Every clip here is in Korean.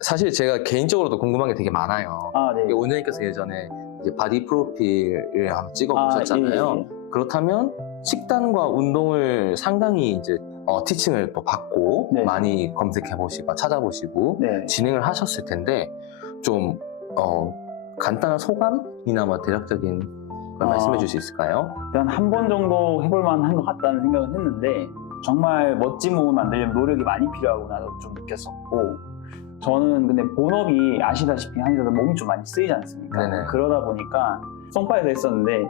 사실 제가 개인적으로도 궁금한 게 되게 많아요. 아, 네. 원장님께서 예전에 이제 바디 프로필을 한번 찍어 보셨잖아요. 예, 예. 그렇다면 식단과 운동을 상당히 이제 티칭을 또 받고 네. 많이 검색해 보시고 찾아보시고 네. 진행을 하셨을 텐데 좀 간단한 소감이나 뭐 대략적인 걸 말씀해 주실 수 있을까요? 일단 한 번 정도 해볼 만한 것 같다는 생각은 했는데 정말 멋진 몸을 만들려면 노력이 많이 필요하구나 좀 느꼈었고, 저는 근데 본업이 아시다시피 한의사들 몸이 좀 많이 쓰이지 않습니까? 네네. 그러다 보니까 송파에서 했었는데,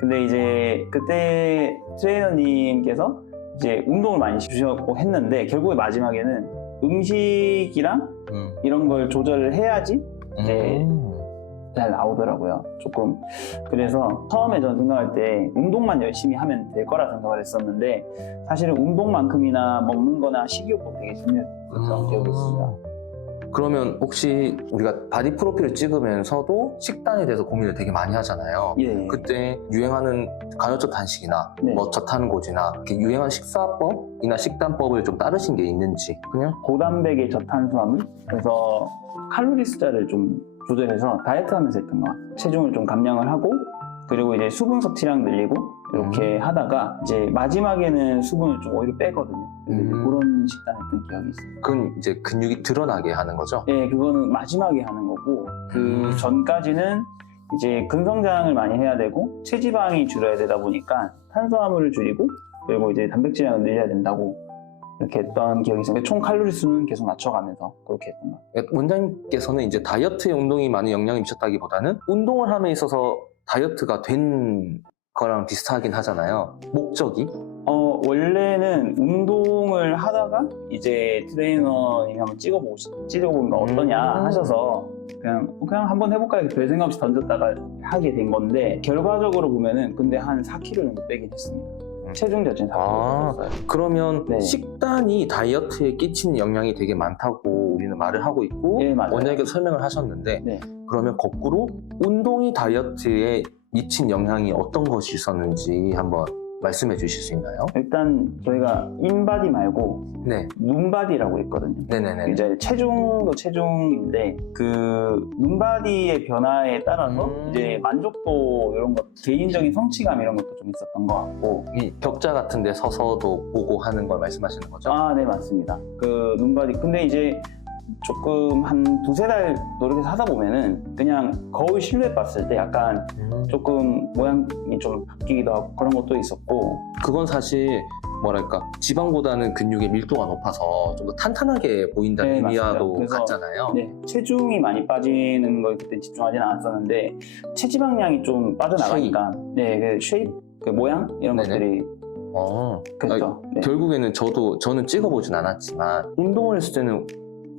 근데 이제 그때 트레이너님께서 이제 운동을 많이 주셨고 했는데 결국에 마지막에는 음식이랑 이런 걸 조절을 해야지 이제 잘 나오더라고요. 조금. 그래서 처음에 저는 생각할 때 운동만 열심히 하면 될 거라 생각을 했었는데, 사실은 운동만큼이나 먹는 거나 식이요법 되게 중요했던 기억이 있습니다. 그러면 혹시 우리가 바디 프로필을 찍으면서도 식단에 대해서 고민을 되게 많이 하잖아요. 예. 그때 유행하는 간헐적 단식이나 네. 뭐 저탄고지나 이렇게 유행하는 식사법이나 식단법을 좀 따르신 게 있는지 그냥 고단백의 저탄수화물, 그래서 칼로리 숫자를 좀 조절해서 다이어트 하면서 했던 것 같아요. 체중을 좀 감량을 하고, 그리고 이제 수분 섭취량 늘리고 이렇게 하다가 이제 마지막에는 수분을 좀 오히려 빼거든요. 그래서 이제 그런 식단했던 기억이 있어요. 그건 이제 근육이 드러나게 하는 거죠? 네, 그거는 마지막에 하는 거고, 그 전까지는 이제 근성장을 많이 해야 되고 체지방이 줄여야 되다 보니까 탄수화물을 줄이고, 그리고 이제 단백질량을 늘려야 된다고 이렇게 했던 기억이 있어요. 총 칼로리 수는 계속 낮춰가면서 그렇게 했던 것 같아요. 원장님께서는 이제 다이어트에 운동이 많은 영향을 미쳤다기보다는 운동을 함에 있어서 다이어트가 된 거랑 비슷하긴 하잖아요. 목적이? 원래는 운동을 하다가 이제 트레이너님이 한번 찍어보면 어떠냐 하셔서 그냥 한번 해볼까 이렇게 별 생각 없이 던졌다가 하게 된 건데, 결과적으로 보면은 근데 한 4kg 정도 빼긴 했습니다. 체중 자체는 4kg 뺐어요. 그러면 네. 식단이 다이어트에 끼치는 영향이 되게 많다고 우리는 말을 하고 있고, 네, 맞아요. 원장님께서 설명을 하셨는데, 네. 그러면 거꾸로 운동이 다이어트에 미친 영향이 어떤 것이 있었는지 한번 말씀해 주실 수 있나요? 일단 저희가 인바디 말고 네. 눈바디라고 있거든요. 네네네. 이제 체중도 체중인데 그 눈바디의 변화에 따라서 이제 만족도 이런 것, 개인적인 성취감 이런 것도 좀 있었던 것 같고. 이 벽자 같은 데 서서도 보고 하는 걸 말씀하시는 거죠? 아, 네, 맞습니다. 그 눈바디. 근데 이제 조금 한 2~3달 노력해서 하다 보면은 그냥 거울 실루엣 봤을 때 약간 조금 모양이 좀 바뀌기도 하고 그런 것도 있었고. 그건 사실 뭐랄까 지방보다는 근육의 밀도가 높아서 좀 더 탄탄하게 보인다는 네, 의미와도 맞습니다. 같잖아요. 네, 체중이 많이 빠지는 걸 그때 집중하지는 않았었는데 체지방량이 좀 빠져나가니까 네, 그 쉐입, 그 모양 이런 네네. 것들이 그렇죠. 네. 결국에는 저는 찍어보진 않았지만 운동을 했을 때는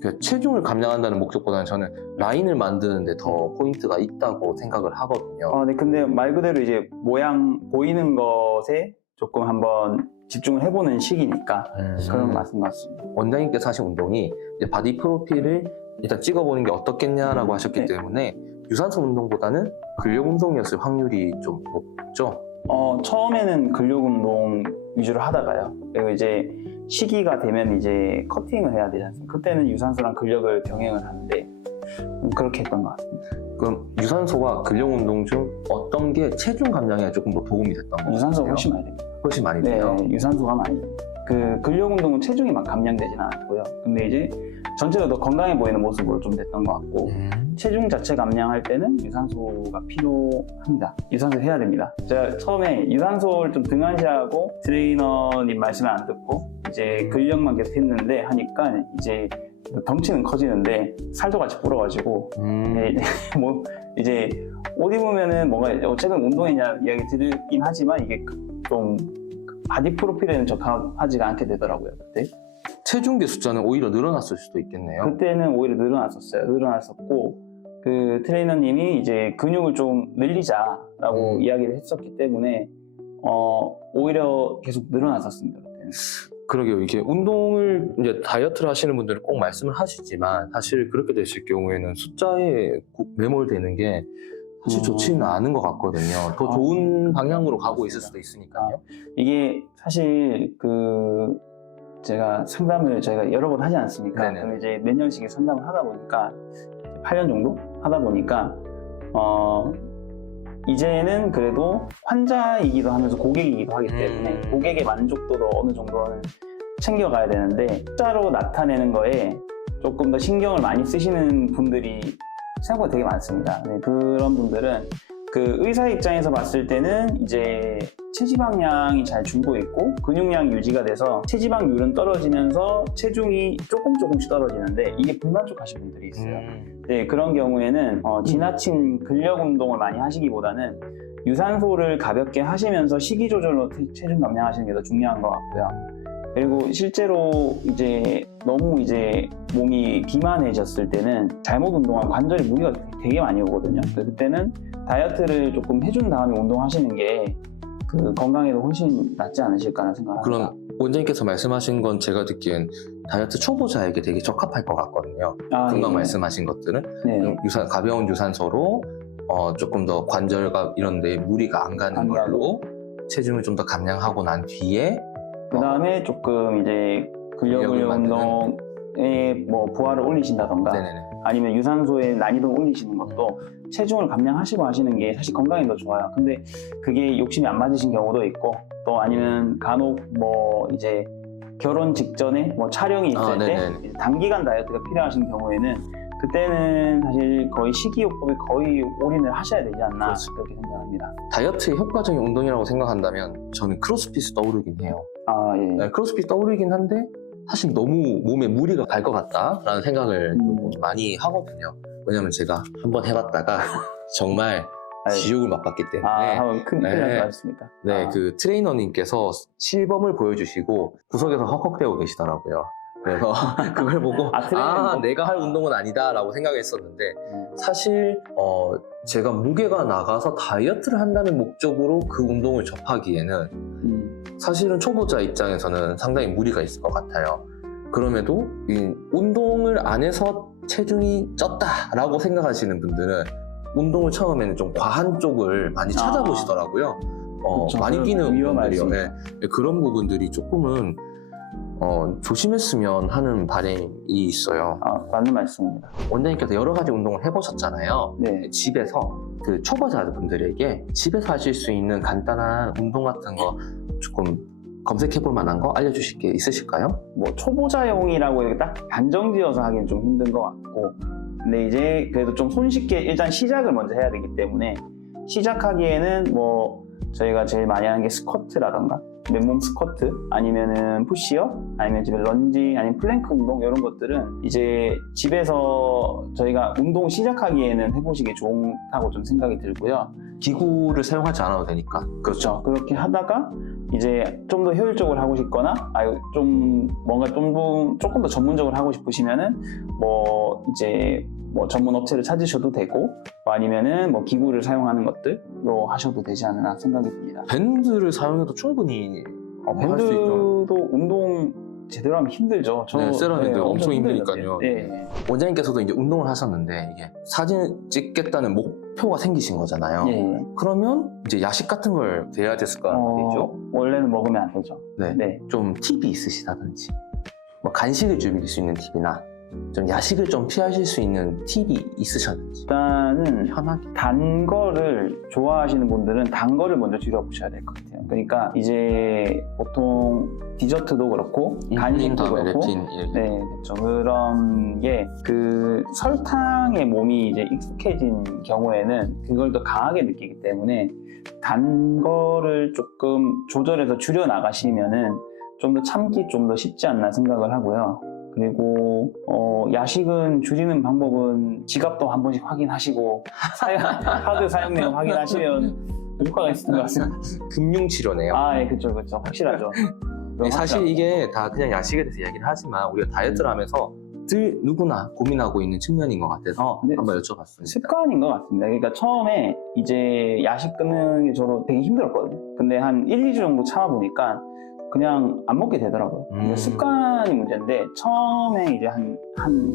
그 체중을 감량한다는 목적보다는 저는 라인을 만드는데 더 포인트가 있다고 생각을 하거든요. 네, 근데 말 그대로 이제 모양 보이는 것에 조금 한번 집중을 해보는 시기니까 그런 말씀 같습니다. 원장님께서 하신 운동이 이제 바디 프로필을 일단 찍어보는 게 어떻겠냐라고 하셨기 네. 때문에 유산소 운동보다는 근력 운동이었을 확률이 좀 높죠? 처음에는 근력 운동 위주로 하다가요. 그리고 이제 시기가 되면 이제 커팅을 해야 되지 않습니까? 그때는 유산소랑 근력을 병행을 하는데 그렇게 했던 것 같습니다. 그럼 유산소와 근력 운동 중 어떤 게 체중 감량에 조금 더 도움이 됐던 것 같아요? 유산소가 훨씬 많이 됩니다. 훨씬 많이 네, 돼요? 유산소가 많이 됩니다. 그 근력 운동은 체중이 막 감량되진 않았고요. 근데 이제 전체적으로 더 건강해 보이는 모습으로 좀 됐던 것 같고, 체중 자체 감량할 때는 유산소가 필요합니다. 유산소 해야 됩니다. 제가 처음에 유산소를 좀 등한시하고 트레이너님 말씀을 안 듣고 이제 근력만 계속 했는데 하니까 이제 덩치는 커지는데 살도 같이 불어가지고 뭐 이제 옷 입으면은 뭔가 어쨌든 운동이냐 이야기 드리긴 하지만 이게 좀 바디 프로필에는 적합하지가 않게 되더라고요. 그때 체중계 숫자는 오히려 늘어났을 수도 있겠네요. 그때는 오히려 늘어났었고, 그 트레이너님이 이제 근육을 좀 늘리자라고 이야기를 했었기 때문에 오히려 계속 늘어났었습니다. 그때는. 그러게요. 이게 운동을 이제 다이어트를 하시는 분들은 꼭 말씀을 하시지만 사실 그렇게 됐을 경우에는 숫자에 매몰되는 게 사실 좋지는 않은 것 같거든요. 더 좋은 방향으로 가고 있을 수도 있으니까요. 이게 사실 그 제가 상담을 저희가 여러 번 하지 않습니까? 네네. 그럼 이제 몇 년씩 상담을 하다 보니까 8년 정도 하다 보니까 이제는 그래도 환자이기도 하면서 고객이기도 하기 때문에 고객의 만족도도 어느 정도는 챙겨가야 되는데 숫자로 나타내는 거에 조금 더 신경을 많이 쓰시는 분들이 생각보다 되게 많습니다. 네, 그런 분들은 그 의사 입장에서 봤을 때는 이제 체지방량이 잘 줄고 있고 근육량 유지가 돼서 체지방률은 떨어지면서 체중이 조금씩 떨어지는데 이게 불만족하신 분들이 있어요. 네, 그런 경우에는 지나친 근력 운동을 많이 하시기보다는 유산소를 가볍게 하시면서 식이 조절로 체중 감량하시는 게 더 중요한 것 같고요. 그리고 실제로 이제 너무 이제 몸이 비만해졌을 때는 잘못 운동하면 관절에 무리가 되게 많이 오거든요. 그때는 다이어트를 조금 해준 다음에 운동하시는 게 그 건강에도 훨씬 낫지 않으실까라는 생각을 합니다. 그럼 원장님께서 말씀하신 건 제가 듣기엔 다이어트 초보자에게 되게 적합할 것 같거든요. 금방 예. 말씀하신 것들은 네. 가벼운 유산소로 조금 더 관절과 이런 데 무리가 안 가는 걸로 체중을 좀 더 감량하고 난 뒤에 그 다음에 조금 이제 근력 운동에 뭐 부하를 올리신다던가 네네네. 아니면 유산소의 난이도를 올리시는 것도 체중을 감량하시고 하시는 게 사실 건강에 더 좋아요. 근데 그게 욕심이 안 맞으신 경우도 있고 또 아니면 간혹 뭐 이제 결혼 직전에 뭐 촬영이 있을 때 이제 단기간 다이어트가 필요하신 경우에는 그때는 사실 거의 식이요법에 거의 올인을 하셔야 되지 않나 그렇죠. 그렇게 생각합니다. 다이어트의 효과적인 운동이라고 생각한다면 저는 크로스핏이 떠오르긴 해요. 아 예. 네, 크로스핏 떠오르긴 한데 사실 너무 몸에 무리가 갈 것 같다라는 생각을 좀 많이 하거든요. 왜냐면 제가 한번 해봤다가 정말 지옥을 맛봤기 때문에 한번 큰일 났습니까? 네, 그 트레이너님께서 실범을 보여주시고 구석에서 헉헉대고 계시더라고요. 그래서 그걸 보고 내가 할 운동은 아니다라고 생각했었는데 사실 제가 무게가 나가서 다이어트를 한다는 목적으로 그 운동을 접하기에는 사실은 초보자 입장에서는 상당히 무리가 있을 것 같아요. 그럼에도 이 운동을 안 해서 체중이 쪘다라고 생각하시는 분들은 운동을 처음에는 좀 과한 쪽을 많이 찾아보시더라고요. 그렇죠. 많이 뛰는 위험하죠. 분들이요. 네, 그런 부분들이 조금은 조심했으면 하는 바람이 있어요. 맞는 말씀입니다. 원장님께서 여러 가지 운동을 해보셨잖아요. 네. 집에서 그 초보자분들에게 집에서 하실 수 있는 간단한 운동 같은 거 조금 검색해볼 만한 거 알려주실 게 있으실까요? 뭐 초보자용이라고 이렇게 딱 단정지어서 하기는 좀 힘든 것 같고 근데 이제 그래도 좀 손쉽게 일단 시작을 먼저 해야 되기 때문에 시작하기에는 뭐 저희가 제일 많이 하는 게 스쿼트라던가 맨몸 스쿼트 아니면은 푸시업 아니면 집에 런지 아니면 플랭크 운동 이런 것들은 이제 집에서 저희가 운동 시작하기에는 해보시기 좋다고 좀 생각이 들고요. 기구를 사용하지 않아도 되니까. 그렇죠. 그렇게 하다가 이제 좀 더 효율적으로 하고 싶거나 좀 뭔가 조금 더 전문적으로 하고 싶으시면은 뭐 이제 뭐 전문 업체를 찾으셔도 되고 아니면은 뭐 기구를 사용하는 것들로 하셔도 되지 않나 생각이 듭니다. 밴드를 사용해도 충분히 할 수 있죠. 밴드도 운동 제대로 하면 힘들죠. 네, 세라밴드 엄청 힘들거든요. 힘드니까요. 네. 원장님께서도 이제 운동을 하셨는데 이게 사진 찍겠다는 목표가 생기신 거잖아요. 예. 그러면 이제 야식 같은 걸 드려야 됐을 거란 말이죠. 원래는 먹으면 안 되죠. 네. 네. 좀 팁이 있으시다든지 뭐 간식을 줄일 수 있는 팁이나 좀 야식을 좀 피하실 수 있는 팁이 있으셨는지. 일단은 편하게. 단 거를 좋아하시는 분들은 단 거를 먼저 줄여보셔야 될 것 같아요. 그러니까 이제 보통 디저트도 그렇고 간식도 그렇고 네, 그렇죠. 그런 게 그 설탕에 몸이 이제 익숙해진 경우에는 그걸 더 강하게 느끼기 때문에 단 거를 조금 조절해서 줄여 나가시면은 좀 더 참기 좀 더 쉽지 않나 생각을 하고요. 그리고 야식은 줄이는 방법은 지갑도 한 번씩 확인하시고 카드 사용 내용 확인하시면 효과가 있을 것 같습니다. 금융치료네요. 예, 그렇죠. 확실하죠. 사실 이게 다 그냥 야식에 대해서 이야기를 하지만 우리가 다이어트를 하면서 늘 누구나 고민하고 있는 측면인 것 같아서 네. 한번 여쭤봤습니다. 습관인 것 같습니다. 그러니까 처음에 이제 야식 끊는 게 저도 되게 힘들었거든요. 근데 한 1, 2주 정도 참아보니까 그냥 안 먹게 되더라고요. 이게 습관이 문제인데 처음에 이제 한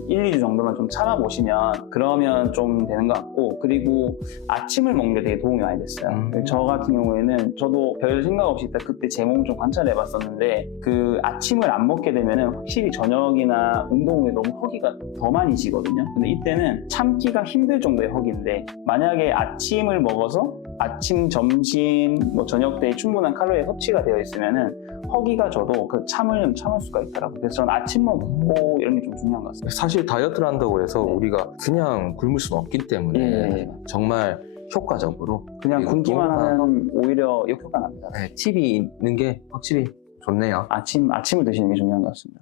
1, 2주 정도만 좀 참아보시면 그러면 좀 되는 것 같고, 그리고 아침을 먹는 게 되게 도움이 많이 됐어요. 저 같은 경우에는 저도 별 생각 없이 그때 제 몸 좀 관찰해 봤었는데 그 아침을 안 먹게 되면은 확실히 저녁이나 운동 후에 너무 허기가 더 많이 지거든요. 근데 이때는 참기가 힘들 정도의 허기인데 만약에 아침을 먹어서 아침, 점심, 뭐 저녁 때 충분한 칼로리 섭취가 되어 있으면은 허기가 져도 그 참을 수가 있더라고요. 그래서 저는 아침 먹고 이런 게 좀 중요한 것 같습니다. 사실 다이어트를 한다고 해서 네. 우리가 그냥 굶을 수는 없기 때문에 예. 정말 효과적으로 그냥 그리고 굶기만 너무나 하면 오히려 역효과 납니다. 팁이 있는 게 확실히 좋네요. 아침을 드시는 게 중요한 것 같습니다.